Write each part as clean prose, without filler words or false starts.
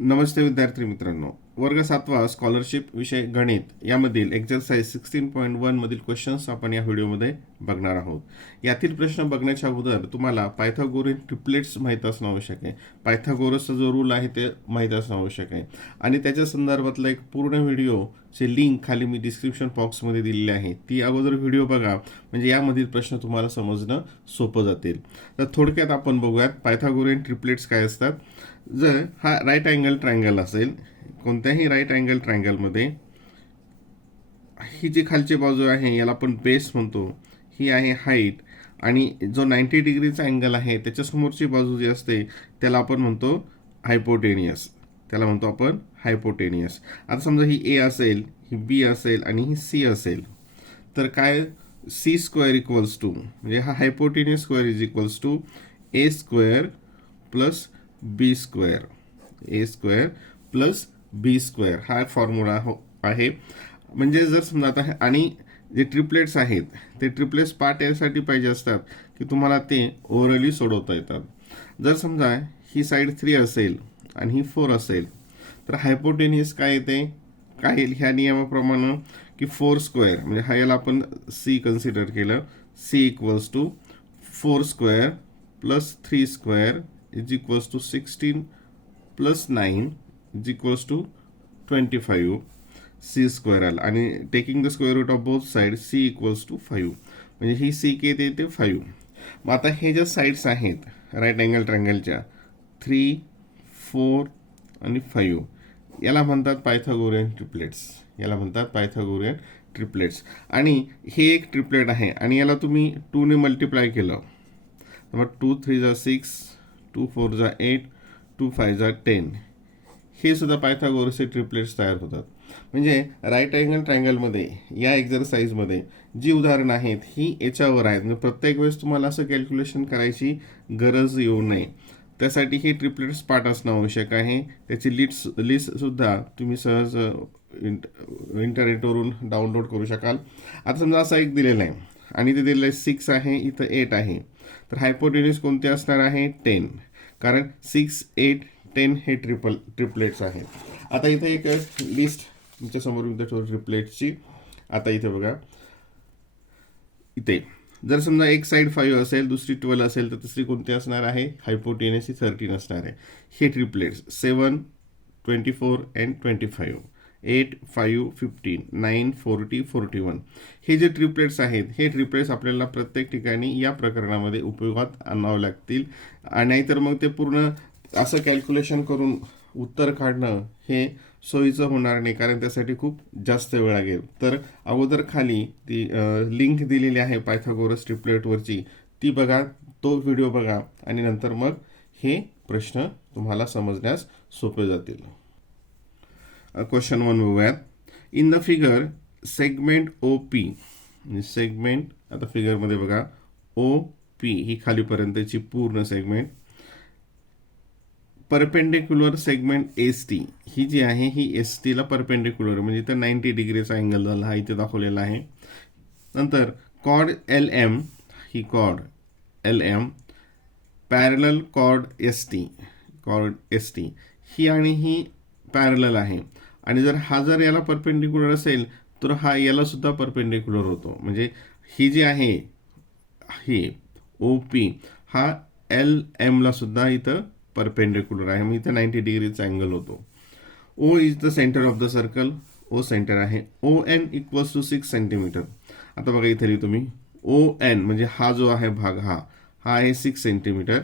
नमस्ते विद्यार्थी मित्रांनो, वर्ग 7वा स्कॉलरशिप विषय गणित यामधील एक्झरसाइज 16.1 मधील क्वेश्चन्स आपण या व्हिडिओमध्ये बघणार आहोत. यातील प्रश्न बघण्याच्या अगोदर तुम्हाला पायथागोरस ट्रिपलेट्स माहीत असणं आवश्यक आहे. पायथागोरसचा जो रूल आहे ते माहीत असणं आवश्यक आहे आणि त्याच्या संदर्भातला एक पूर्ण व्हिडिओची लिंक खाली मी डिस्क्रिप्शन बॉक्समध्ये दिलेली आहे. ती अगोदर व्हिडिओ बघा, म्हणजे यामधील प्रश्न तुम्हाला समजणं सोपं जातील. तर थोडक्यात आपण बघूयात पायथागोरियन ट्रिपलेट्स काय असतात. जर हा राईट अँगल ट्रायंगल असेल, कोणत्याही राईट अँगल ट्रायंगलमध्ये ही जी खालची बाजू आहे याला आपण बेस म्हणतो, ही आहे हाईट, आणि जो 90 डिग्रीचा अँगल आहे त्याच्यासमोरची बाजू जी असते त्याला आपण म्हणतो हायपोटेनियस. आता समजा ही ए असेल, ही बी असेल आणि ही सी असेल, तर काय सी स्क्वेअर इक्वल्स टू, म्हणजे हा hypotenuse square is equals to a square plus b square. A square plus b square हा फॉर्म्युला आहे. म्हणजे जर समजा आता आणि जे ट्रिपलेट्स आहेत ते ट्रिपलेट्स पार्ट यासाठी पाहिजे असतात की तुम्हाला ते ओव्हरली सोडवता येतात. जर समजा ही साईड 3 असेल आणि ही 4 असेल, तर हायपोटेनियस काय येते, काय येईल ह्या नियमाप्रमाणे की 4 स्क्वेअर, म्हणजे हा याला आपण सी कन्सिडर केलं, c equals to 4 square plus 3 square is equals to 16 plus 9 is equals to 25 c square आला, आणि taking the square root of both side c equals to 5, म्हणजे ही सी के येते 5. मग आता हे ज्या साईड्स आहेत राईट अँगल ट्रायंगलच्या 3, 4 आणि 5 याला म्हणतात पायथागोरियन ट्रिपलेट्स. आणि हे एक ट्रिपलेट आहे आणि याला तुम्ही 2 ने मल्टिप्लाय केलं तर मग 2 3 जा 6, 2 4 जा 8, 2 5 जा 10, हे सुद्धा पायथागोरसचे ट्रिपलेट्स तयार होतात. म्हणजे राईट अँगल ट्रायंगलमध्ये या एक्झरसाइजमध्ये जी उदाहरणं आहेत ही याच्यावर आहेत, म्हणजे प्रत्येक वेळेस तुम्हाला असं कॅल्क्युलेशन करायची गरज येऊ नये. त्यासाठी हे ट्रिपलेट्स पार्ट असणं आवश्यक आहे. त्याची लिस्टसुद्धा तुम्ही सहज इंटरनेटवरून डाउनलोड करू शकाल. आता समजा असा एक दिलेला आहे आणि ते दिलेलं आहे 6 आहे, इथं 8 आहे, तर हायपोटेन्यूस कोणते असणार आहे 10, कारण 6, 8, 10 हे ट्रिपलेट्स आहेत. आता इथे एक लिस्ट तुमच्यासमोर ट्रिपलेट्सची. आता इथे बघा, इथे जर समजा एक साईड 5 असेल, दुसरी 12 असेल, तर तिसरी कोणती असणार आहे, हायपोटेनस ही 13 असणार आहे. हे ट्रिपलेट्स 7, 24 अँड 25, 8, 5, 15, 9, 40, 41 हे जे ट्रिपलेट्स आहेत हे ट्रिपलेट्स आपल्याला प्रत्येक ठिकाणी या प्रकरणामध्ये उपयोगात आणावे लागतील. आणि नाहीतर मग ते पूर्ण असं कॅल्क्युलेशन करून उत्तर काढणं हे सोयीचं होणार नाही, कारण त्यासाठी खूप जास्त वेळ लागेल. तर अगोदर खाली ती लिंक दिलेली आहे पायथागोरस ट्रिपलेटवरची, ती बघा, तो व्हिडिओ बघा आणि नंतर मग हे प्रश्न तुम्हाला समजण्यास सोपे जातील. क्वेश्चन 1 बघूयात. In the figure segment O P, म्हणजे सेगमेंट, आता फिगरमध्ये बघा ओ पी ही खालीपर्यंतची पूर्ण segment, perpendicular segment S T ही जी आहे ही एस टीला परपेंडिक्युलर, म्हणजे इथं 90 डिग्रीचा अँगल झाला हा इथे दाखवलेला आहे. नंतर कॉर्ड एल एम, ही chord L M parallel chord S T ही आणि ही पॅरलल आहे, आणि जर हा जर याला परपेंडिक्युलर असेल तर हा याला सुद्धा परपेंडिक्युलर होतो. म्हणजे ही जी आहे ही ओ पी हा एल एमला सुद्धा इथं परपेंडिक्युलर आहे, मग इथं 90 डिग्रीचा अँगल होतो. O is the centre of the circle, O centre आहे. O N equals to 6 centimetre. आता बघा इथे तुम्ही ओ एन म्हणजे हा जो आहे भाग हा आहे 6 centimetre,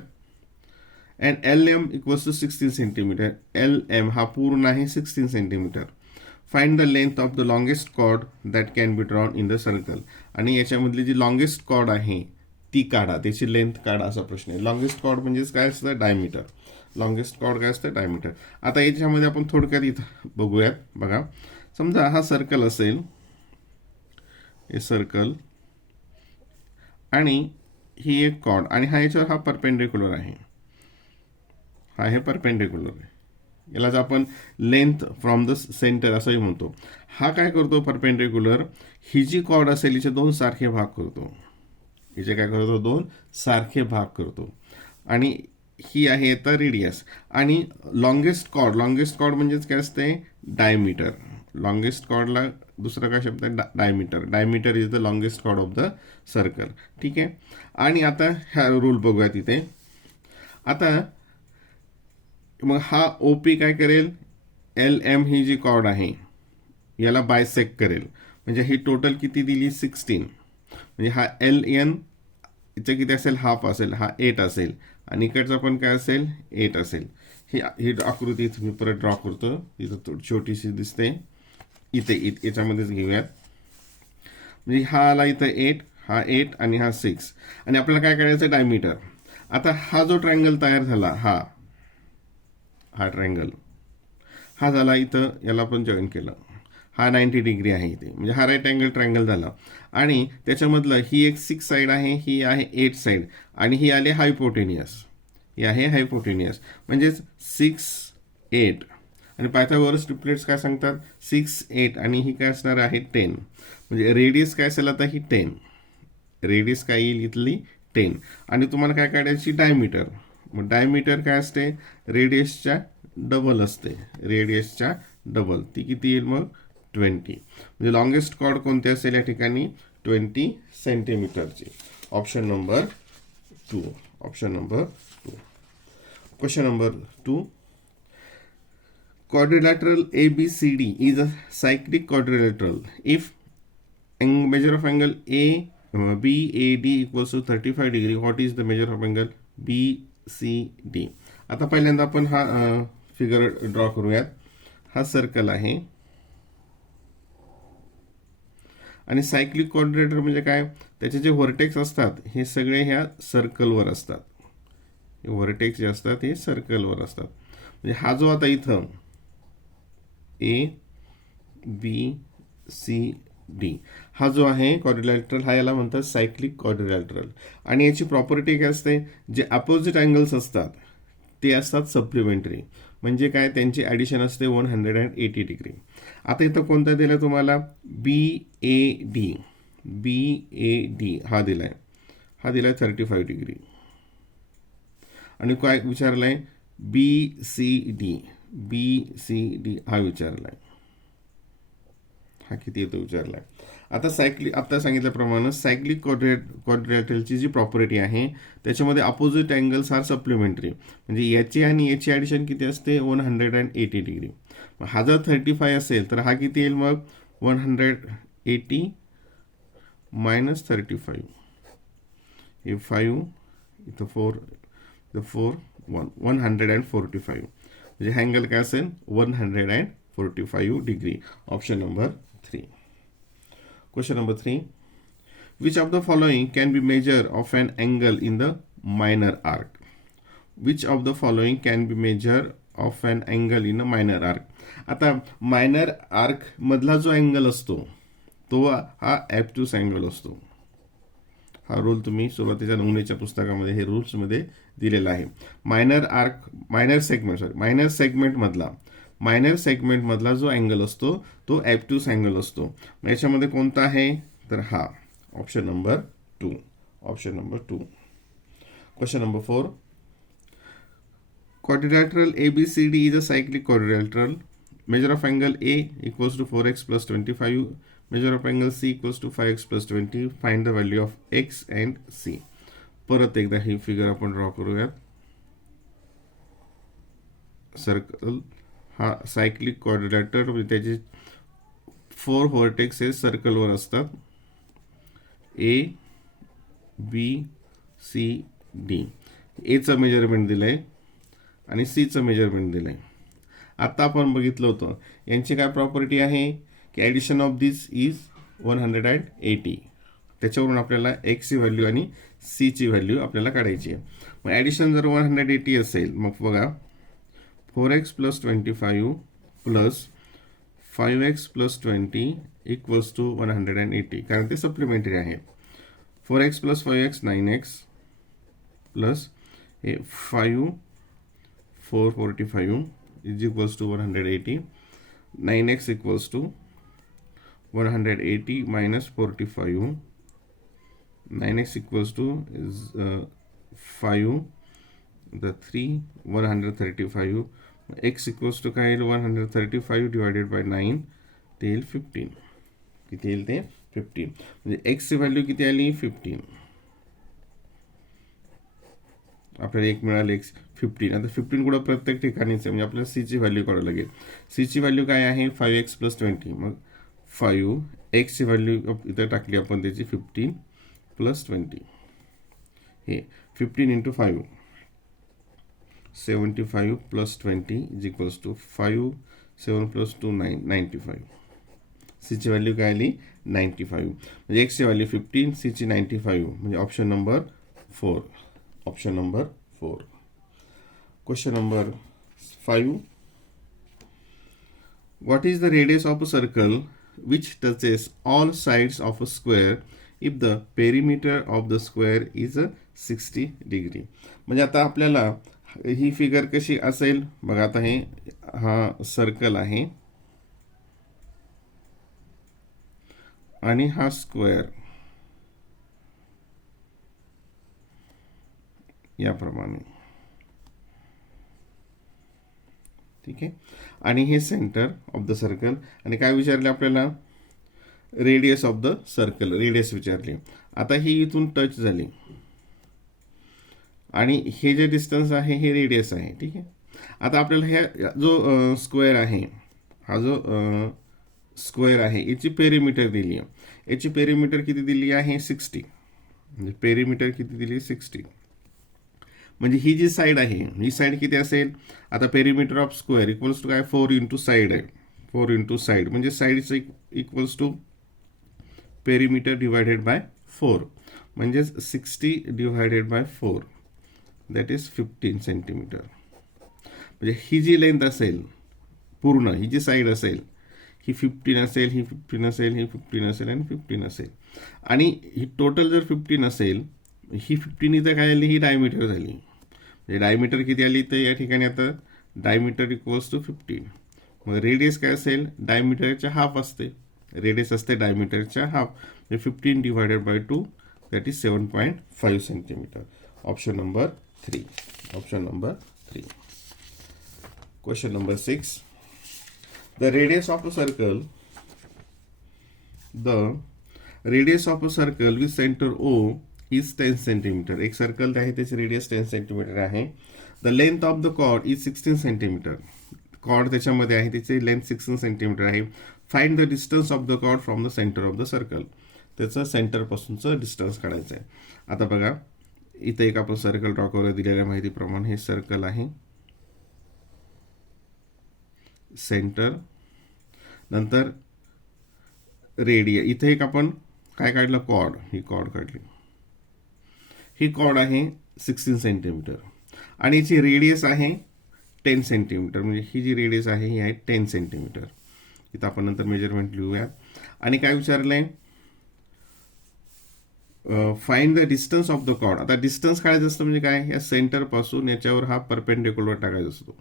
and L M equals to 16 centimetre. L M हा पूर्ण आहे 16 centimetre. Find the length of the longest chord that can be drawn in the circle. आणि याच्यामधली जी लॉंगेस्ट कॉर्ड आहे ती काढा, त्याची लेंथ काढा असा प्रश्न आहे. लॉंगेस्ट कॉर्ड म्हणजेच काय असतं, डायमीटर. लॉंगेस्ट कॉर्ड काय असतं, डायमीटर. आता याच्यामध्ये आपण थोडक्यात इथं बघूयात. बघा, समजा हा सर्कल असेल, हे सर्कल, आणि ही एक कॉर्ड, आणि हा याच्यावर हा परपेंडिक्युलर आहे, हा हे परपेंडिक्युलर आहे. यालाच आपण लेंथ फ्रॉम द सेंटर असंही म्हणतो. हा काय करतो परपेंडिक्युलर, ही जी कॉर्ड असेल हिचे 2 सारखे भाग करतो, हिचे काय करतो 2 सारखे भाग करतो, आणि ही आहे आता रेडियस. आणि लॉंगेस्ट कॉर्ड म्हणजेच काय असते, डायमीटर. लॉंगेस्ट कॉर्डला दुसरा काय शब्द आहे, diameter is the longest chord of the circle. ठीक आहे. आणि आता ह्या रूल बघूया तिथे. आता मग हा OP काय करेल, LM ही जी कॉर्ड आहे याला बायसेक्ट करेल. म्हणजे ही टोटल किती दिली, 16. म्हणजे हा LN इथं किती असेल, हाफ असेल, हा 8 असेल, आणि इकडचा पण काय असेल, 8 असेल. ही आकृती मी परत ड्रॉ करतो, इथं छोटीशी दिसते, इथे याच्यामध्येच घेऊयात. म्हणजे हा आला इथं 8, हा 8 आणि हा 6. आणि आपल्याला काय करायचं, डायमीटर. आता हा जो ट्रायंगल तयार झाला, हा ट्रायंगल हा झाला इथं, याला पण जॉईन केलं, हा 90 डिग्री आहे इथे, म्हणजे हा राईट अँगल ट्रायंगल झाला. आणि त्याच्यामधलं ही एक 6 साईड आहे, ही आहे 8 साईड, आणि ही आली हायपोटेनियस, ही आहे हायपोटेनियस. म्हणजेच 6, 8. आणि पायथागोरस ट्रिपलेट्स काय सांगतात, 6, 8, आणि ही काय असणार आहे, 10. म्हणजे रेडियस काय असेल आता, ही 10. रेडियस काय येईल इथली, 10. आणि तुम्हाला काय काढायची, डायमीटर. मग डायमीटर काय असते, रेडियसच्या डबल असते, रेडियसच्या डबल. ती किती येईल मग, 20. म्हणजे लॉंगेस्ट कॉर्ड कोणते असेल या ठिकाणी, 20 सेंटीमीटरची. Option number 2. Option number 2. Question number 2. Quadrilateral ABCD is a cyclic quadrilateral if measure of angle BAD equals to 35 degree. What is the measure of angle BCD? आता पहिल्यांदा आपण हा फिगर ड्रॉ करूयात. हा सर्कल आहे, आणि सायक्लिक क्वाड्रिलेटरल म्हणजे काय, त्याचे जे व्हर्टेक्स असतात हे सगळे ह्या सर्कलवर असतात. व्हर्टेक्स जे असतात हे सर्कलवर असतात. म्हणजे हा जो आता इथं ABCD हा जो आहे क्वाड्रिलॅटरल, हा याला म्हणतात सायक्लिक क्वाड्रिलॅटरल. आणि याची प्रॉपर्टी काय असते, जे अपोजिट अँगल्स असतात ते असतात सप्लिमेंटरी. म्हणजे काय, त्यांची ॲडिशन असते 180 डिग्री. आता इथं कोणता दिला तुम्हाला, BAD हा दिलाय, हा दिलाय 35 डिग्री. आणि काय विचारलाय, BCD हा विचारलाय, हा किती येतो विचारलाय. आता आता सांगितल्याप्रमाणे सायक्लिक क्वाड्रिलॅटरलची जी प्रॉपर्टी आहे त्याच्यामध्ये अपोजिट अँगल्स आर सप्लिमेंटरी. म्हणजे याची आणि याची ॲडिशन किती असते, 180 डिग्री. हा जर 35 असेल तर हा किती येईल मग, 180 मायनस 35. हे 5 इथं 4, इथं 4, 145. म्हणजे हा अँगल काय असेल, 145 degree. Option number 3. Question number 3. Which of the following can be measure of an angle in the minor arc? Which of the following can be measure of an angle in a minor arc? आता minor arc मधला जो angle असतो तो हा ॲब्ट्यूस angle असतो. हा rule तुम्ही सुरुवातीच्या नमुनेच्या पुस्तकामध्ये हे रूल्समध्ये दिलेला आहे. मायनर सेगमेंट मधला जो अँगल असतो तो ॲब्ट्यूस अँगल असतो. याच्यामध्ये कोणता आहे, तर हा option number 2. Option number 2. Question number 4. Quadrilateral ABCD is a cyclic quadrilateral. Measure of angle A equals to 4x plus 25. Measure of angle C equals to 5x plus 20. Find the value of x and C. परत एकदा ही figure आपण draw करूयात. Circle हा cyclic quadrilateral, म्हणजे त्याचे 4 vertex हे सर्कलवर असतात. ABCD. एचं मेजरमेंट दिलंय आणि सीचं मेजरमेंट दिलंय. आता आपण बघितलं होतं यांची काय प्रॉपर्टी आहे की ॲडिशन ऑफ दिस इज 180. त्याच्यावरून आपल्याला एक्सची व्हॅल्यू आणि सीची व्हॅल्यू आपल्याला काढायची आहे. मग ॲडिशन जर 180 असेल, मग बघा 4x plus 25 plus 5x plus 20 equals to 180, कारण ते सप्लिमेंटरी आहे. 4x plus 5x 9x plus हे 5 445 is equals to 180. 9x equals to 180 minus 45. 9x equals to is 5 the 3 135. X equals to काय येईल 135 डिवायडेड बाय 9 ते येईल 15. किती येईल ते 15. म्हणजे एक्सची व्हॅल्यू किती आली 15. आपल्याला एक मिळाली एक्स 15. आता 15 कुठं प्रत्येक ठिकाणीच आहे म्हणजे आपल्याला सीची व्हॅल्यू काढावी लागेल. सीची व्हॅल्यू काय आहे 5x + 20. मग 5 एक्सची व्हॅल्यू इथं टाकली आपण त्याची 15 + 20. हे 15 × 5 75 + 20 इज इक्वल्स टू 5 7 + 2 9 95. सीची व्हॅल्यू काय आली 95. म्हणजे एक्सची व्हॅल्यू 15 सीची 95. म्हणजे option number 4. Option number 4. Question number 5. What is the radius of a circle which touches all sides of a square if the perimeter of the square is a 60 degree? म्हणजे आता आपल्याला ही figure कशी असेल बघा. आता हे हा सर्कल आहे आणि हा स्क्वेअर याप्रमाणे, ठीक आहे. आणि हे सेंटर ऑफ द सर्कल. आणि काय विचारले आपल्याला radius of the circle, radius विचारली. आता ही इथून टच झाली आणि हे जे डिस्टन्स आहे हे रेडियस आहे, ठीक आहे. आता आपल्याला ह्या जो स्क्वेअर आहे, हा जो स्क्वेअर आहे याची पेरिमीटर दिली आहे. याची पेरिमीटर किती दिली आहे 60. म्हणजे पेरिमीटर किती दिली 60. म्हणजे ही जी साईड आहे ही साईड किती असेल. आता perimeter of square equals to काय 4 × साईड आहे. 4 × साईड म्हणजे साईडचं equals to perimeter divided by 4. म्हणजेच 60 divided by 4 that is 15 centimetre. म्हणजे ही जी लेंथ असेल पूर्ण, ही जी साईड असेल ही 15 असेल, ही 15 असेल, ही 15 असेल आणि 15 असेल. आणि ही टोटल जर 15 असेल, ही 15 इथं काय आली ही डायमीटर झाली. म्हणजे डायमीटर किती आली तर या ठिकाणी आता डायमीटर इक्वल्स टू 15. मग रेडियस काय असेल डायमीटरच्या हाफ असते. रेडियस असते डायमीटरच्या हाफ. म्हणजे 15 divided by 2 that is 7.5 centimetre. Option number 3. Option number 3. Question number 6. The radius of a circle with center O is 10 centimeter. एक सर्कल आहे त्याची रेडियस 10 सेंटीमीटर आहे. The length of the chord is 16 centimetre. Chord त्याच्यामध्ये आहे, त्याची length 16 centimetre आहे. Find the distance of the chord from the centre of the circle. त्याचं सेंटरपासूनचं डिस्टन्स काढायचं आहे. आता बघा इथं एक आपण सर्कल ड्रॉ करूया दिलेल्या माहितीप्रमाणे. हे सर्कल आहे, सेंटर, नंतर रेडियस. इथे एक आपण काय काढलं कॉर्ड, ही कॉर्ड काढली. ही कॉर्ड आहे 16 सेंटीमीटर आणि याची रेडियस आहे 10 सेंटीमीटर. म्हणजे ही जी रेडियस आहे ही आहे 10 सेंटीमीटर. इथं आपण नंतर मेजरमेंट लिहूयात. आणि काय विचारलंय find the distance of the chord. आता डिस्टन्स काढायचं असतं म्हणजे काय, या सेंटरपासून याच्यावर हा परपेंडिक्युलर टाकायचा असतो.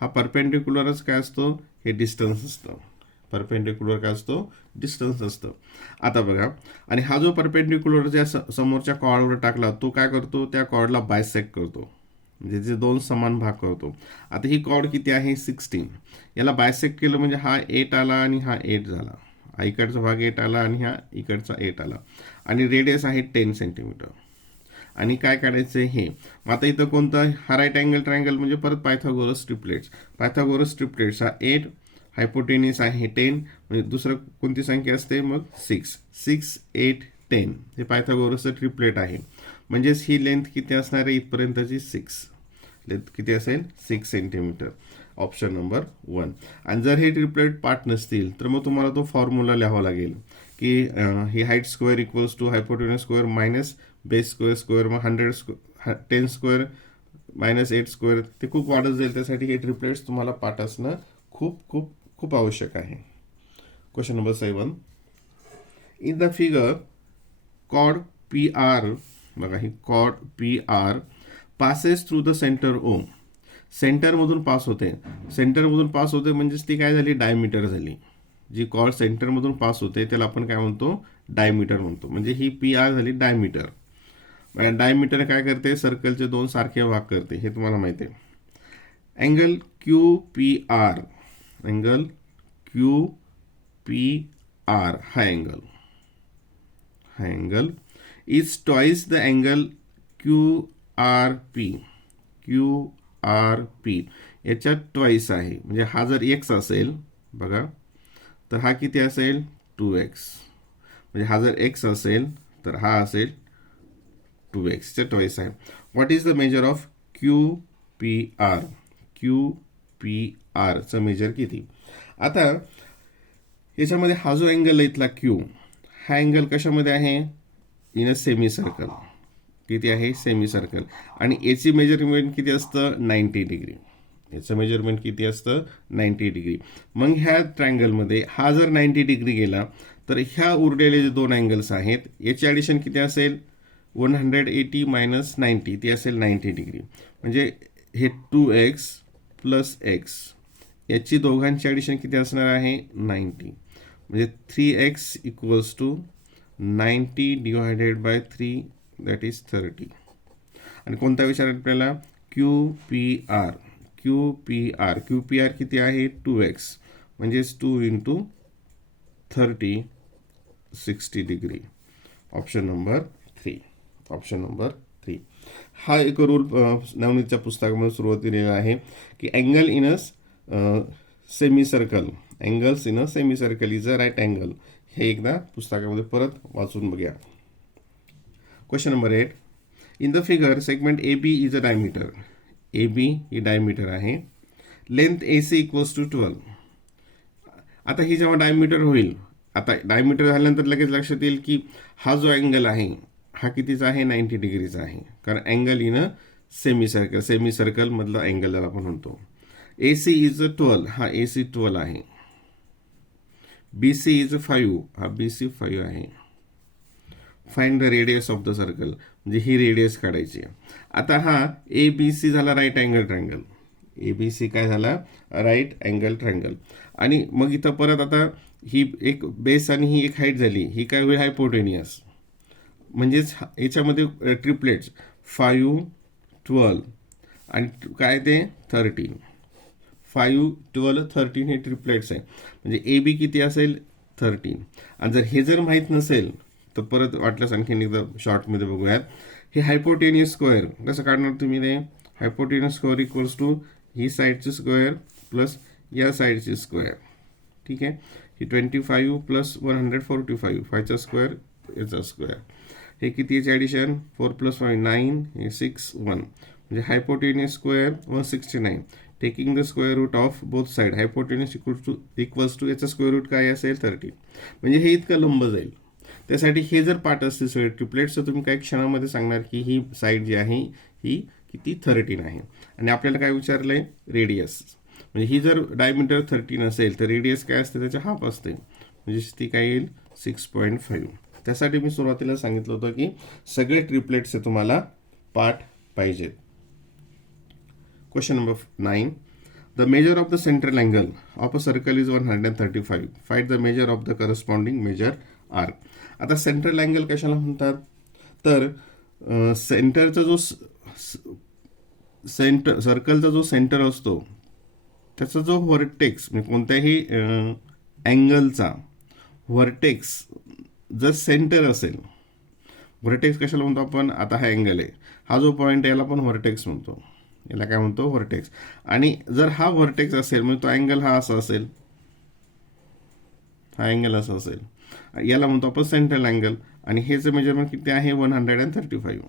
हा परपेंडिक्युलरच काय असतो हे डिस्टन्स असतं. परपेंडिक्युलर काय असतो डिस्टन्स असतं. आता बघा, आणि हा जो परपेंडिक्युलर ज्या समोरच्या कॉर्डवर टाकला तो काय करतो त्या कॉर्डला बायसेक्ट करतो. म्हणजे जे दोन समान भाग करतो. आता ही कॉर्ड किती आहे 16. याला बायसेक्ट केलं म्हणजे हा 8 आला आणि हा 8 झाला. हा इकडचा भाग 8 आला आणि हा इकडचा 8 आला. आणि रेडियस आहे 10 सेंटीमीटर. आणि काय काढायचं हे. मग आता इथं कोणतं हा राईट अँगल ट्रायंगल म्हणजे परत पायथागोरस ट्रिपलेट्स. पायथागोरस ट्रिपलेट्स हा 8, हायपोटेनिस आहे 10. म्हणजे दुसरं कोणती संख्या असते मग 6. 6 8 10 हे पायथागोरसचं ट्रिपलेट आहे. म्हणजेच ही लेंथ किती असणार आहे इथपर्यंतची 6. लेंथ किती असेल 6 सेंटीमीटर. Option number 1. आणि जर हे ट्रिपलेट पार्ट नसतील तर मग तुम्हाला तो फॉर्म्युला लिहावा लागेल की ही height square equals to hypotenuse square minus base square square. मग 10 स्क्वेअर मायनस 8 स्क्वेअर ते खूप वाढत जाईल. त्यासाठी हे ट्रिपलेट्स तुम्हाला पाठ असणं खूप खूप खूप आवश्यक आहे. Question number 7. In the figure chord PR, बघा ही chord PR passes through the centre O. सेंटरमधून पास होते. सेंटरमधून पास होते म्हणजेच ती काय झाली डायमीटर झाली. जी कॉर्ड सेंटरमधून पास होते त्याला आपण काय म्हणतो डायमीटर म्हणतो. म्हणजे ही PR झाली डायमीटर. डायमीटर काय करते, सर्कलचे दोन सारखे भाग करते, हे तुम्हाला माहिती आहे. Angle Q P R, angle Q P R हा angle is twice the angle Q R P. Q R P याच्यात ट्वाइस आहे, म्हणजे हा जर एक्स असेल बघा, तर हा किती असेल 2x. म्हणजे हा जर एक्स असेल तर हा असेल 2x च्या ट्वाइस आहे. What is the measure of Q P R? Q P आरचं मेजर किती? आता याच्यामध्ये हा जो अँगल आहे इथला क्यू, हा अँगल कशामध्ये आहे? In a semi circle. किती आहे? Semi circle. आणि याची मेजरमेंट किती असतं? 90 डिग्री. याचं मेजरमेंट किती असतं? 90 डिग्री. मग ह्या ट्रायंगलमध्ये हा जर 90 डिग्री गेला तर ह्या उरलेले जे दोन अँगल्स आहेत याची ॲडिशन किती असेल? 180 मायनस 90 ती असेल 90 डिग्री. म्हणजे हे 2x प्लस एक्स याची दोघांची ॲडिशन किती असणार आहे? 90. म्हणजे 3x equals to 90 divided by 3 that is 30. आणि कोणता विचार आपल्याला? Q P R. Q P R किती आहे? 2x म्हणजेच 2 into 30 60 degree. Option number 3. Option number 3 हा एक रूल नवनीतच्या पुस्तकामध्ये सुरुवात दिलेला आहे की angle in a semicircle, angles in a semicircle is a right angle. हे एकदा पुस्तकामध्ये परत वाचून बघूया. Question number 8. In the figure segment A B is a diameter. A B ही डायमीटर आहे. Length A C equals to 12. आता ही जेव्हा डायमीटर होईल, आता डायमीटर झाल्यानंतर लगेच लक्षात येईल की हा जो अँगल आहे हा कितीचा आहे? 90 डिग्रीचा आहे. कारण angle in a semi circle मधला अँगल ज्याला आपण म्हणतो. ए सी इज 12, हा ए सी 12 आहे. बी सी इज 5, हा बी सी 5 आहे. Find the radius of the circle, म्हणजे ही रेडियस काढायची आहे. आता हा ए बी सी झाला right angle triangle. A B C काय झाला? Right angle triangle. आणि मग इथं परत आता ही एक बेस आणि ही एक हाईट झाली, ही काय होईल? हायपोटेनियस. म्हणजेच याच्यामध्ये ट्रिपलेट्स 5, 12 आणि काय ते 13. 5, 12, 13 हे ट्रिपलेट्स आहे. म्हणजे ए बी किती असेल? 13. आणि जर हे जर माहीत नसेल तर परत वाटल्यास आणखीन एकदा शॉर्टमध्ये बघूयात. हे हायपोटेनियस स्क्वेअर कसं काढणार तुम्ही? ते हायपोटेनियस स्क्वेअर इक्वल्स टू ही साईडची स्क्वेअर प्लस या साईडची स्क्वेअर. ठीक आहे. ही 25 प्लस 145, 5चा स्क्वेअर याचा स्क्वेअर. हे किती याचे ॲडिशन? 4 प्लस 5 9, हे 6 1. म्हणजे hypotenuse square 169. Taking the square root of both side, hypotenuse equals to याचा स्क्वेअर रूट काय असेल? 30. म्हणजे हे इतकं लंब जाईल. त्यासाठी हे जर पार्ट असतील सगळे ट्रिपलेट्स, तुम्ही काही क्षणामध्ये सांगणार की ही साईड जी आहे ही किती? 13 आहे. आणि आपल्याला काय विचारलंय? रेडियस. म्हणजे ही जर डायमीटर 13 असेल तर रेडियस काय असते? त्याच्या हाफ असते. म्हणजे ती काय येईल? 6.5. त्यासाठी मी सुरुवातीला सांगितलं होतं की सगळे ट्रिपलेट्स तुम्हाला पाठ पाहिजेत. Question number 9. The measure of the central angle of a circle is 135. Find the measure of the corresponding measure arc. आता सेंट्रल अँगल कशाला म्हणतात? तर सेंटरचा जो सर्कलचा जो सेंटर असतो त्याचा जो व्हर्टेक्स, म्हणजे कोणत्याही अँगलचा व्हर्टेक्स जर सेंटर असेल, व्हर्टेक्स कशाला म्हणतो आपण? आता हा अँगल आहे, हा जो पॉईंट आहे याला आपण व्हर्टेक्स म्हणतो. याला काय म्हणतो? व्हर्टेक्स. आणि जर हा व्हर्टेक्स असेल म्हणजे तो अँगल हा असा असेल, हा अँगल असा असेल, याला म्हणतो आपण सेंट्रल अँगल. आणि हेचं मेजरमेंट किती आहे? 135.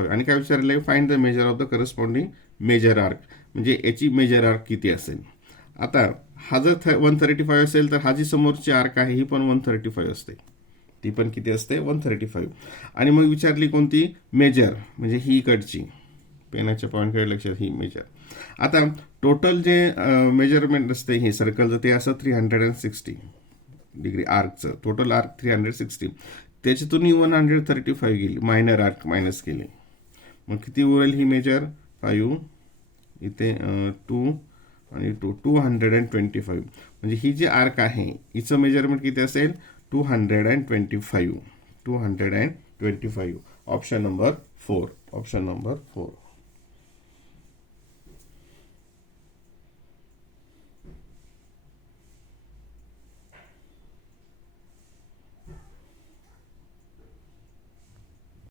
आणि काय विचारलंय? Find the measure of the corresponding major arc, म्हणजे याची मेजर आर्क किती असेल. आता हा जर 135 असेल तर हा जी समोरची आर्क आहे ही पण 135 असते. ती पण किती असते? 135. आणि मग विचारली कोणती? मेजर, म्हणजे ही इकडची पेनाच्या पॉईंटकडे लक्षात, ही मेजर. आता टोटल जे मेजरमेंट असते हे सर्कलचं ते असं 360 डिग्री आर्कचं. Total arc 360. त्याच्यातून 135 गेली, मायनर आर्क मायनस केली. मग किती उरेल ही मेजर? 5 इथे 2 आणि 225. म्हणजे ही जी आर्क आहे हिचं मेजरमेंट किती असेल? 225. 25. Option number 4. Option number 4.